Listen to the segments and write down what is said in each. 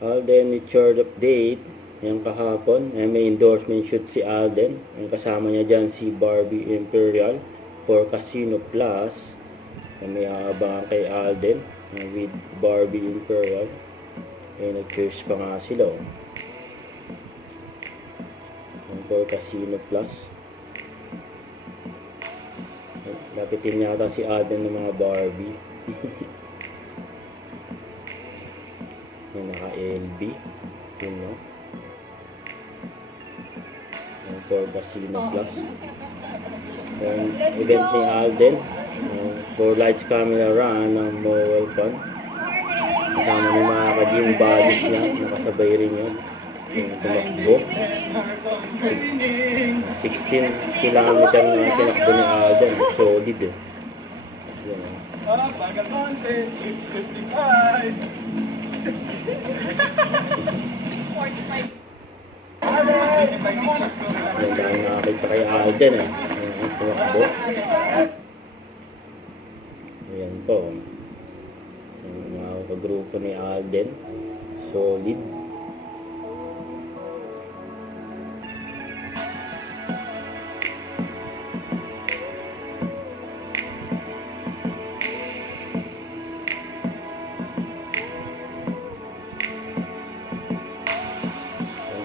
Alden with short update. Yung kahapon, may endorsement shoot si Alden. Ang kasama niya dyan si Barbie Imperial for Casino Plus. May aabangan kay Alden with Barbie Imperial. Nag-cheers pa nga sila. For Casino Plus. Lapitin yata si Alden ng mga Barbie. Yung naka-LB. Yun, no? For Casino Plus. Yung event ni Alden. For lights, camera, run ng Mobile Fun. Kasama ng mga ka-gym bodies niya. Nakasabay rin yun. Yung tumakbo. 16 kilometer na tinakbo ni Alden. Solid eh. Yan. Bagal Mountain, 655. 45. Yan lang nakakita kay Alden eh. Yung tumakbo. Ayan po. Yung mga kagrupo ni Alden. Solid.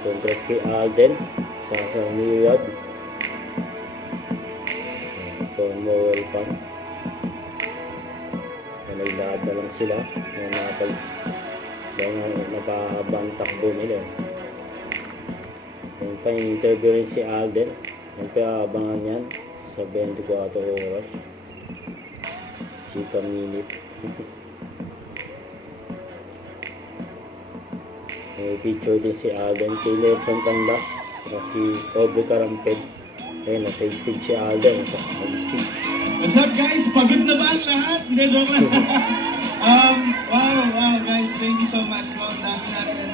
Congrats kay Alden sa New York. For Mobile Fun. Naglakad na lang sila. Napahabang takbo nila. Yung pa yung interview rin si Alden. Yung pa abangan yan sa 24 oras. Chika minute. May picture din si Alden kay Nelson Canlas na si Aubrey Caramped. Ayun, nasa stage si Alden. Nag-stage. What's up guys? Pagod na ba ang lahat? Hindi, joke lang. Wow guys, thank you so much. Wow, dami natin.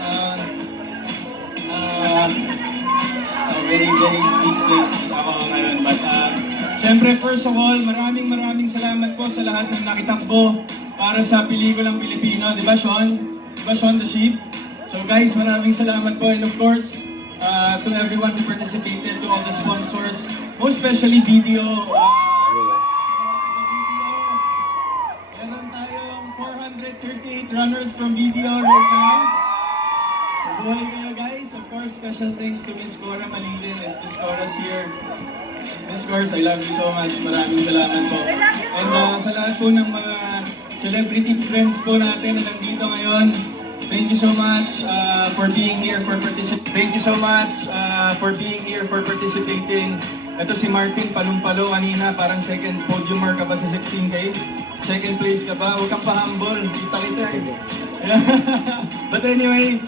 Very speechless ako ngayon. But, syempre, first of all, maraming salamat po sa lahat ng nakitakbo para sa pelikulang Pilipino. Di ba, Sean? Di ba, Sean the Sheep? So guys, maraming salamat po, and of course, to everyone who participated, to all the sponsors, most especially video. Meron tayong 438 runners from video right now. Mabuhay kayo guys. Of course, special thanks to Miss Cora Malilin and Miss Cora's here. Miss Cora, I love you so much. Maraming salamat po. And sa lahat po ng mga celebrity friends po natin na nandito ngayon, thank you so much for being here, for participating. Thank you so much for being here, for participating. Ito si Martin Palumpalo kanina, parang second podium mark ka ba sa 16K? Second place ka ba? Huwag kang pa-humble, kita eh. But anyway,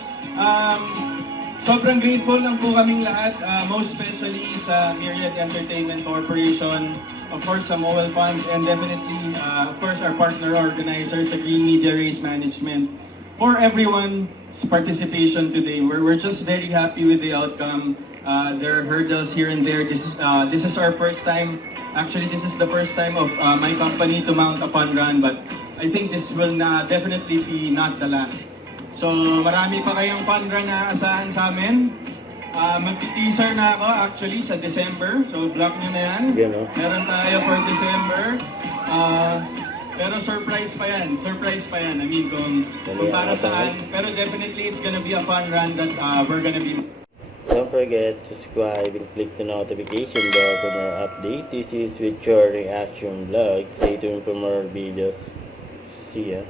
sobrang grateful lang po kaming lahat, most especially sa Myriad Entertainment Corporation, of course sa Mobile Fund, and definitely, of course, our partner organizers sa Green Media Race Management. For everyone's participation today, we're just very happy with the outcome. There are hurdles here and there. This is our first time. Actually, this is the first time of my company to mount a fun run, but I think this will definitely be not the last. So marami pa kayong fun run na asahan sa amin. Magti-teaser na ako actually sa December. So block nyo na yan. Meron tayo for December. Pero surprise pa yan. I mean, kung para saan. Pero definitely, it's gonna be a fun run that we're gonna be... Don't forget to subscribe and click the notification bell for more update. This is with your reaction vlog. Stay tuned for more videos. See ya.